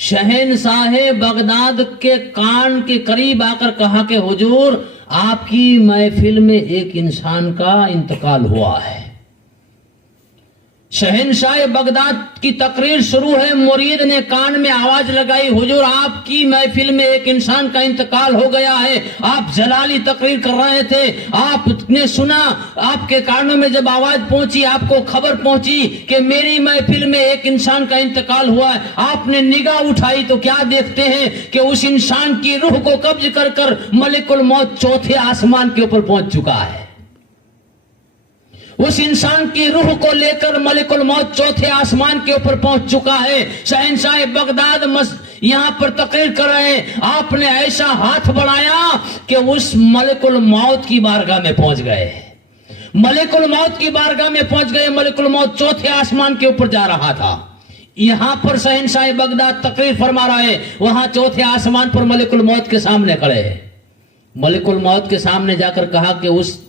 शहंशाह बगदाद के कान के करीब आकर कहा कि हुजूर, आपकी महफिल में एक इंसान का इंतकाल हुआ है। शहंशाह बगदाद की तकरीर शुरू है, मुरीद ने कान में आवाज लगाई, हुजूर आपकी महफिल में एक इंसान का इंतकाल हो गया है। आप जलाली तकरीर कर रहे थे, आपने सुना, आपके कानों में जब आवाज पहुंची, आपको खबर पहुंची कि मेरी महफिल में एक इंसान का इंतकाल हुआ है। आपने निगाह उठाई तो क्या देखते हैं कि उस इंसान की रूह को कब्ज कर कर मलिकुल मौत चौथे आसमान के ऊपर पहुंच चुका है। उस इंसान की रूह को लेकर मलिकुल मौत चौथे आसमान के ऊपर पहुंच चुका है। शहंशाह बगदाद यहां पर तकरीर कर रहे हैं, आपने ऐसा हाथ बढ़ाया कि उस मलिकुल मौत की बारगाह में पहुंच गए। मलिकुल मौत की बारगाह में पहुंच गए। मलिकुल मौत चौथे आसमान के ऊपर जा रहा था। यहां पर शहंशाह बगदाद तकरीर फरमा रहा है, वहां चौथे आसमान पर मलिकुल मौत के सामने खड़े हैं। मलिकुल मौत के सामने जाकर कहा कि उस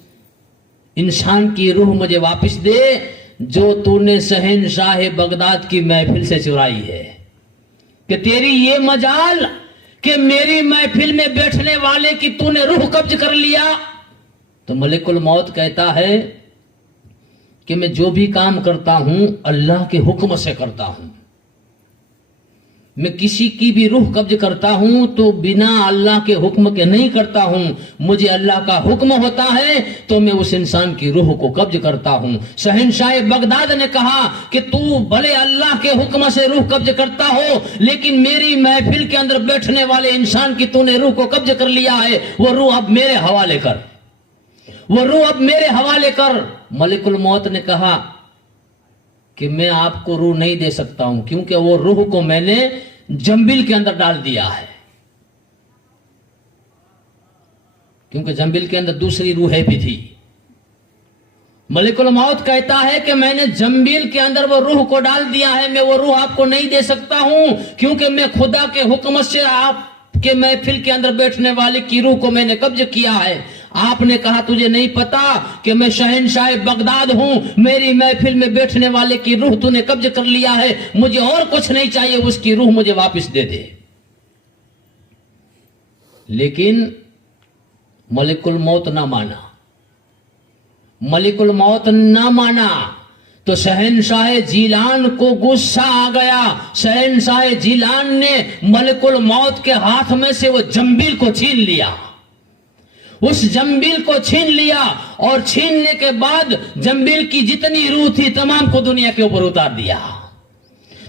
इंसान की रूह मुझे वापस दे जो तूने शहंशाह बगदाद की महफिल से चुराई है। कि तेरी ये मजाल कि मेरी महफिल में बैठने वाले की तूने रूह कब्ज कर लिया। तो मलिकुल मौत कहता है कि मैं जो भी काम करता हूं अल्लाह के हुक्म से करता हूं। मैं किसी की भी रूह कब्ज करता हूं तो बिना अल्लाह के हुक्म के नहीं करता हूं। मुझे अल्लाह का हुक्म होता है तो मैं उस इंसान की रूह को कब्ज करता हूं। शहंशाह बगदाद ने कहा कि तू भले अल्लाह के हुक्म से रूह कब्ज करता हो, लेकिन मेरी महफिल के अंदर बैठने वाले इंसान की तूने रूह को कब्ज कर लिया है। वो रूह अब मेरे हवाले कर, वो रूह अब मेरे हवाले कर। मलिकुल मौत ने कहा कि मैं आपको रूह नहीं दे सकता हूं, क्योंकि वो रूह को मैंने जंबिल के अंदर डाल दिया है। क्योंकि जंबिल के अंदर दूसरी रूहें भी थी। मलिकुल मौत कहता है कि मैंने जंबिल के अंदर वो रूह को डाल दिया है, मैं वो रूह आपको नहीं दे सकता हूं, क्योंकि मैं खुदा के हुक्म से आपके महफिल के अंदर बैठने वाले की रूह को मैंने कब्ज किया है। आपने कहा तुझे नहीं पता कि मैं शहंशाह बगदाद हूं, मेरी महफिल में बैठने वाले की रूह तूने कब्ज कर लिया है, मुझे और कुछ नहीं चाहिए, उसकी रूह मुझे वापस दे दे। लेकिन मलिकुल मौत ना माना। मलिकुल मौत ना माना तो शहंशाह जीलान को गुस्सा आ गया। शहंशाह जीलान ने मलिकुल मौत के हाथ में से वो जंबिल को छीन लिया। उस जंबिल को छीन लिया और छीनने के बाद जंबिल की जितनी रूह थी तमाम को दुनिया के ऊपर उतार दिया।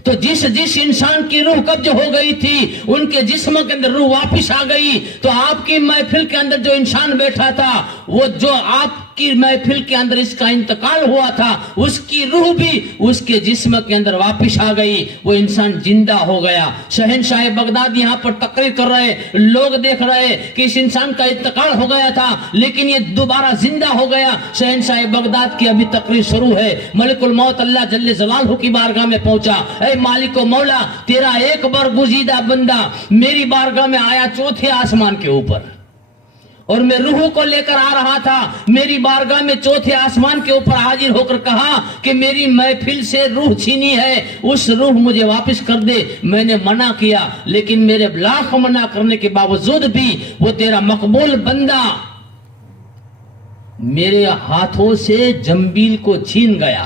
तो जिस जिस इंसान की रूह कब्ज हो गई थी उनके जिस्म के अंदर रूह वापस आ गई। तो आपकी महफिल के अंदर जो इंसान बैठा था, वो जो आपकी महफिल के अंदर इसका इंतकाल हुआ था, उसकी रूह भी उसके जिस्म के अंदर वापस आ गई। वो इंसान जिंदा हो गया। शहंशाह बगदाद यहाँ पर तकरीर कर रहे, लोग देख रहे कि इस इंसान का इंतकाल हो गया था लेकिन ये दोबारा जिंदा हो गया। शहंशाह बगदाद की अभी तकरीर शुरू है। मलिकुल मौत अल्लाह जल्ले जलालहू की बारगाह में पहुंचा। ऐ मालिक ओ मौला, तेरा एक बार गुजीदा बंदा मेरी बारगाह में आया चौथे आसमान के ऊपर, और मैं रूह को लेकर आ रहा था। मेरी बारगाह में चौथे आसमान के ऊपर हाजिर होकर कहा कि मेरी महफिल से रूह छीनी है, उस रूह मुझे वापस कर दे। मैंने मना किया, लेकिन मेरे लाख मना करने के बावजूद भी वो तेरा मकबूल बंदा मेरे हाथों से जंबील को छीन गया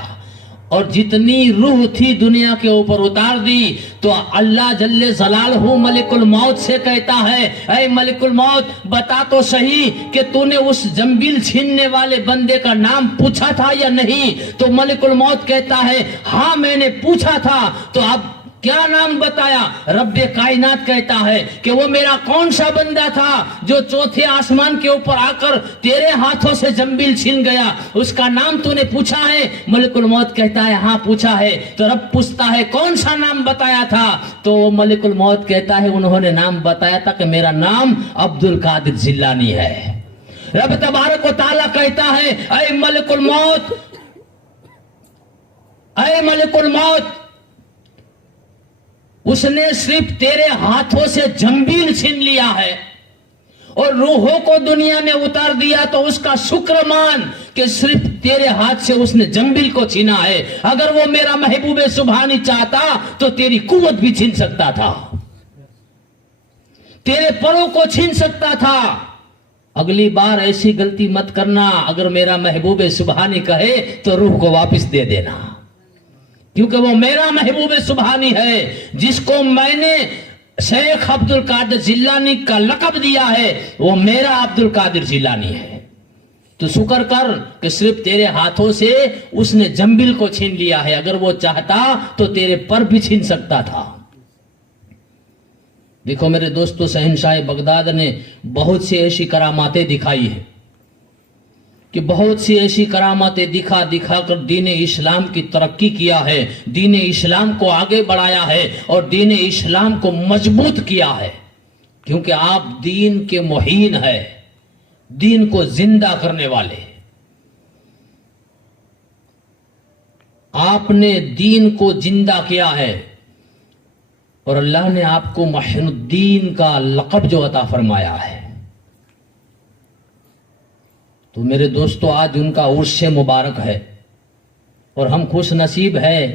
और जितनी रूह थी दुनिया के ऊपर उतार दी। तो अल्लाह जल्ले जलालहू मलिकुल मौत से कहता है, ऐ मलिकुल मौत बता तो सही कि तूने उस जंबिल छीनने वाले बंदे का नाम पूछा था या नहीं। तो मलिकुल मौत कहता है, हाँ मैंने पूछा था। तो अब क्या नाम बताया? रब्बे कायनात कहता है कि वो मेरा कौन सा बंदा था जो चौथे आसमान के ऊपर आकर तेरे हाथों से जंबिल छीन गया, उसका नाम तूने पूछा है? मलिकुल मौत कहता है, हाँ पूछा है। तो रब पूछता है, कौन सा नाम बताया था? तो मलिकुल मौत कहता है, उन्होंने नाम बताया था कि मेरा नाम अब्दुल कादिर जिलानी है। रब तबारक व तआला कहता है, ऐ मलिकुल मौत, ऐ मलिकुल मौत, उसने सिर्फ तेरे हाथों से जंबील छीन लिया है और रूहों को दुनिया में उतार दिया, तो उसका शुक्र मान कि सिर्फ तेरे हाथ से उसने जंबील को छीना है। अगर वो मेरा महबूब सुभानी चाहता तो तेरी कुव्वत भी छीन सकता था, तेरे परों को छीन सकता था। अगली बार ऐसी गलती मत करना। अगर मेरा महबूब सुभानी कहे तो रूह को वापस दे देना, क्योंकि वो मेरा महबूब सुभानी है जिसको मैंने शेख अब्दुल कादिर जिलानी का लक़ब दिया है, वो मेरा अब्दुल कादिर जिलानी है। तो शुक्र कर कि सिर्फ तेरे हाथों से उसने जंबिल को छीन लिया है। अगर वो चाहता तो तेरे पर भी छीन सकता था। देखो मेरे दोस्तों, शहंशाह बगदाद ने बहुत सी ऐसी करामातें दिखाई है कि बहुत सी ऐसी करामातें दिखा दिखा कर दीन इस्लाम की तरक्की किया है, दीन इस्लाम को आगे बढ़ाया है और दीन इस्लाम को मजबूत किया है। क्योंकि आप दीन के मुहीन है, दीन को जिंदा करने वाले। आपने दीन को जिंदा किया है और अल्लाह ने आपको मुहीनुद्दीन का लक़ब जो अता फरमाया है। तो मेरे दोस्तों, आज उनका उर्स मुबारक है और हम खुश नसीब है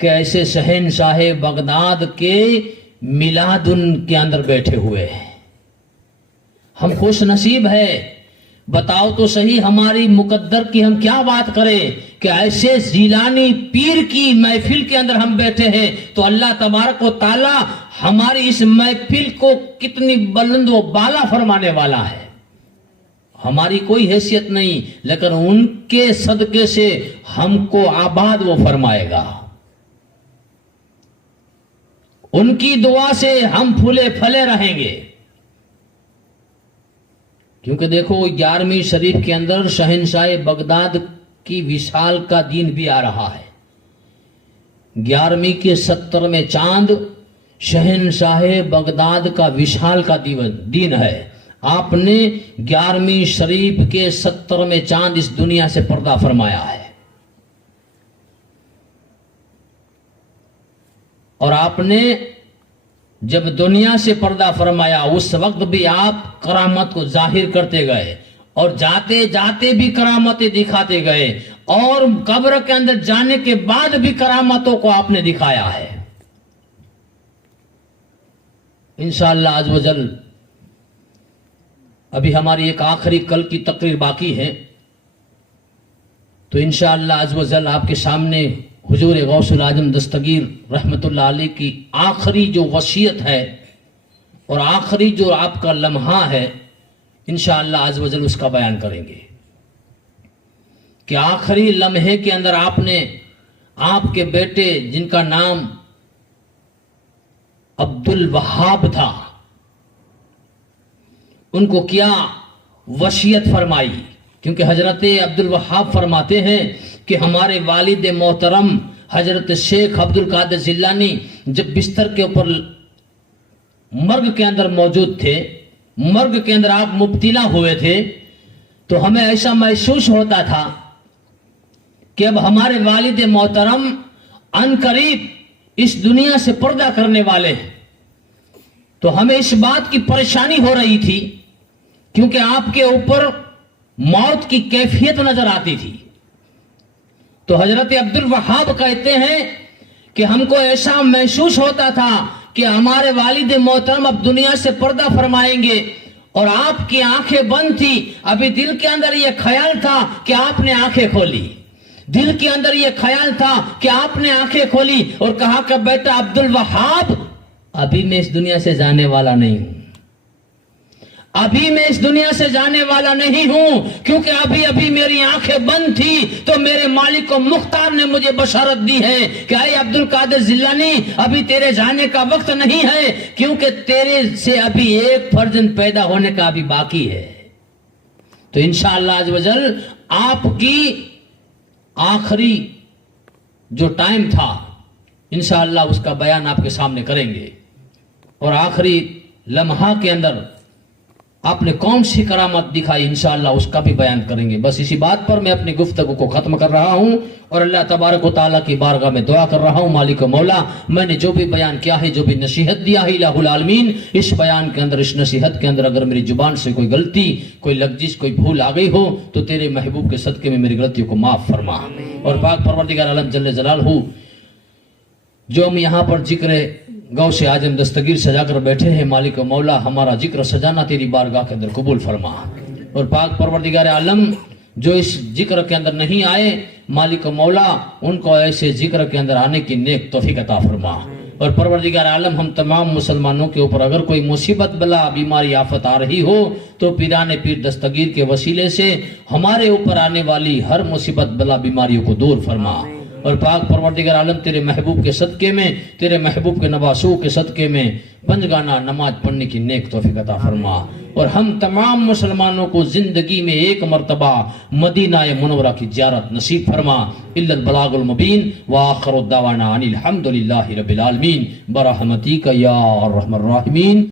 कि ऐसे शहंशाह बगदाद के मिलादुन के अंदर बैठे हुए हैं। हम खुश नसीब है। बताओ तो सही, हमारी मुकद्दर की हम क्या बात करें कि ऐसे जिलानी पीर की महफिल के अंदर हम बैठे हैं। तो अल्लाह तबारक व तआला हमारी इस महफिल को कितनी बुलंद व बाला फरमाने वाला है। हमारी कोई हैसियत नहीं, लेकिन उनके सदके से हमको आबाद वो फरमाएगा। उनकी दुआ से हम फूले फले रहेंगे। क्योंकि देखो 11वीं शरीफ के अंदर शहंशाह बगदाद की विशाल का दिन भी आ रहा है। 11वीं के 70वें चांद शहंशाह बगदाद का विशाल का दिन है। आपने 11वीं शरीफ के 70वें चांद इस दुनिया से पर्दा फरमाया है और आपने जब दुनिया से पर्दा फरमाया उस वक्त भी आप करामत को जाहिर करते गए और जाते जाते भी करामतें दिखाते गए और कब्र के अंदर जाने के बाद भी करामतों को आपने दिखाया है। इंशाअल्लाह आज वजल अभी हमारी एक आखिरी कल की तकरीर बाकी है, तो इंशाअल्लाह आज वजल आपके सामने हुजूर गौसुल आजम दस्तगीर रहमतुल्लाह अलैह की आखिरी जो वसीयत है और आखिरी जो आपका लम्हा है, इंशाअल्लाह आज वजल उसका बयान करेंगे कि आखिरी लम्हे के अंदर आपने आपके बेटे जिनका नाम अब्दुल वहाब था, उनको क्या वसीयत फरमाई। क्योंकि हजरत अब्दुल वहाब फरमाते हैं कि हमारे वालिद मोहतरम हजरत शेख अब्दुल कादिर जिलानी जब बिस्तर के ऊपर मर्ग के अंदर मौजूद थे, मर्ग के अंदर आप मुब्तिला हुए थे, तो हमें ऐसा महसूस होता था कि अब हमारे वालिद मोहतरम अनकरीब इस दुनिया से पर्दा करने वाले हैं। तो हमें इस बात की परेशानी हो रही थी क्योंकि आपके ऊपर मौत की कैफियत नजर आती थी। तो हजरत अब्दुल वहाब कहते हैं कि हमको ऐसा महसूस होता था कि हमारे वालिद मोहतरम अब दुनिया से पर्दा फरमाएंगे और आपकी आंखें बंद थी। अभी दिल के अंदर यह ख्याल था कि आपने आंखें खोली, दिल के अंदर ये ख्याल था कि आपने आंखें खोली और कहा कि बेटा अब्दुल वहाब, अभी मैं इस दुनिया से जाने वाला नहीं हूं, अभी मैं इस दुनिया से जाने वाला नहीं हूं, क्योंकि अभी अभी मेरी आंखें बंद थी तो मेरे मालिक को मुख्तार ने मुझे बशारत दी है कि अरे अब्दुल कादिर जिलानी, अभी तेरे जाने का वक्त नहीं है, क्योंकि तेरे से अभी एक फर्जंद पैदा होने का अभी बाकी है। तो इंशाअल्लाह अज़्ज़ वजल आपकी आखिरी जो टाइम था इंशाअल्लाह उसका बयान आपके सामने करेंगे, और आखिरी लम्हा के अंदर आपने कौन सी करामत दिखाई इंशाअल्लाह उसका भी बयान करेंगे। बस इसी बात पर मैं अपनी गुफ्तगू को खत्म कर रहा हूं और अल्लाह तबारक व तआला की बारगाह में दुआ कर रहा हूं, मालिक मौला, मैंने जो भी बयान किया है, जो भी नसीहत दिया है इलाहुल आलमीन, इस बयान के अंदर, इस नसीहत के अंदर अगर मेरी जुबान से कोई गलती, कोई लफ्ज़, कोई भूल आ गई हो तो तेरे महबूब के सदके में मेरी गलतियों को माफ फरमा। और पाक परवरदिगार आलम जल्ले जलालहू, जो हम यहाँ पर जिक्र गौ से आजम दस्तगीर सजाकर बैठे हैं, मालिक मौला, हमारा जिक्र सजाना तेरी बारगाह के अंदर कबूल फरमा। और पाक परवरदिगार आलम, जो इस जिक्र के अंदर नहीं आए, मालिक मौला, उनको ऐसे जिक्र के अंदर आने की नेक तौफीक अता फरमा। और परवरदिगार आलम, हम तमाम मुसलमानों के ऊपर अगर कोई मुसीबत, बला, बीमारी, आफत आ रही हो तो पीराने पीर दस्तगीर के वसीले से हमारे ऊपर आने वाली हर मुसीबत, बला, बीमारियों को दूर फरमा। और पाक परवरदिगार आलम, तेरे महबूब के सदके में, तेरे महबूब के नवासों के सदके में पंजगाना नमाज पढ़ने की नेक तौफीक अता फरमा। और हम तमाम मुसलमानों को जिंदगी में एक मरतबा मदीना मुनव्वरा की ज़ियारत नसीब फरमा। इल्लल बलागुल मुबीन व आखिरु दावाना अनिल हम्दुलिल्लाहि रब्बिल आलमीन बरहमतिका या अरहमर राहिमीन।